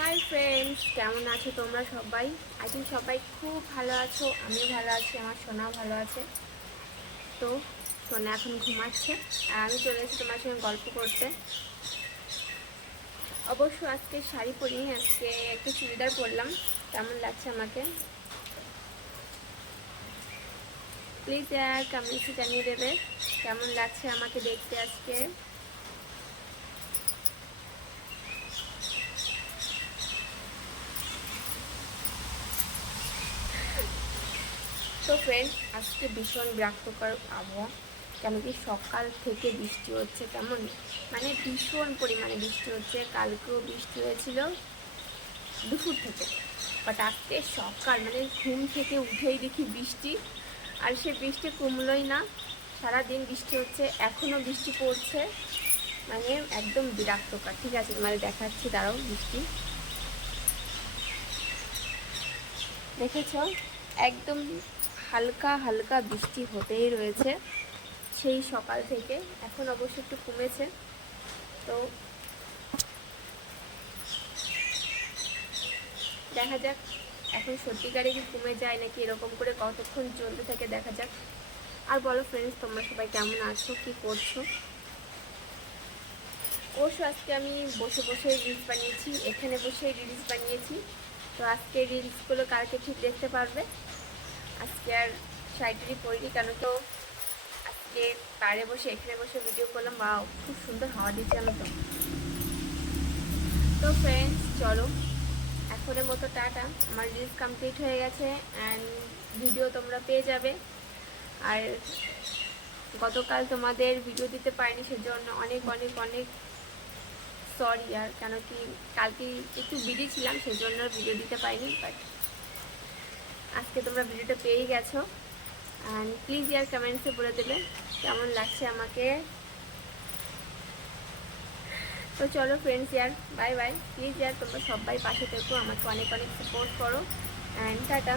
Hi friends কেমন আছো তোমরা সবাই? আই থিঙ্ক সবাই খুব ভালো আছো, আমিও ভালো আছি, আমার সোনাও ভালো আছে। তো সোনা এখন ঘুমাচ্ছে, আর আমি চলে এসেছি তোমার সঙ্গে গল্প করতে। অবশ্য আজকে শাড়ি পরিনি, আজকে একটু চুড়িদার পরলাম। কেমন লাগছে আমাকে? প্লিজ আর কমেন্টসে জানিয়ে দেবে। কেমন লাগছে আমাকে দেখতে আজকে? তো ফ্রেন্ড আজকে ভীষণ বিরক্তকর আবহাওয়া। কেন কি সকাল থেকে বৃষ্টি হচ্ছে কেমন? মানে ভীষণ পরিমাণে বৃষ্টি হচ্ছে। কালকেও বৃষ্টি হয়েছিল দুপুর থেকে। বাট আজকে সকাল মানে ঘুম থেকে উঠেই দেখি বৃষ্টি। আর সে বৃষ্টি কমলোই না। সারাদিন বৃষ্টি হচ্ছে এখনও বৃষ্টি পড়ছে। মানে একদম বিরক্তকর। ঠিক আছে মানে দেখাচ্ছি, দাঁড়াও, বৃষ্টি। দেখেছ? একদম হালকা হালকা বৃষ্টি হতেই রয়েছে। সেই সকাল থেকে এখন অবশ্য একটু কমেছে। তো দেখা যাক, এখন সত্যিকারে কি কমে যায় নাকি এরকম করে কতক্ষণ চলতে থাকে দেখা যাক। আর বলো ফ্রেন্ডস তোমরা সবাই কেমন আছো, কি করছ? অবশ্য আজকে আমি বসে বসে রিলস বানিয়েছি, এখানে বসে রিলস বানিয়েছি। তো আজকে রিলসগুলো কালকে ঠিক দেখতে পারবে? আজকে আর শাড়িটারি পরিনি কেন তো? আজকে বাইরে বসে, এখানে বসে ভিডিও করলাম। বা খুব সুন্দর হাওয়া দিচ্ছে আমি তো। তো ফ্রেন্ডস চলো। এখনের মতো টাটা। আমার রিলস কমপ্লিট হয়ে গেছে অ্যান্ড ভিডিও তোমরা পেয়ে যাবে। আর গতকাল তোমাদের ভিডিও দিতে পারিনি, সেজন্য অনেক অনেক অনেক সরি আর কেন কি, কালকে একটু বিজি ছিলাম, সেজন্য ভিডিও দিতে পারিনি বাট আজকে তোমরা ভিডিওটা পেয়েই গেছো। অ্যান্ড প্লিজ ইয়ার কমেন্টসে বলে দেবে কেমন লাগছে আমাকে। তো চলো ফ্রেন্ডস ইয়ার বাই বাই প্লিজ ইয়ার, তোমরা সবাই পাশে থেকো, আমাকে অনেক অনেক সাপোর্ট করো। And tata.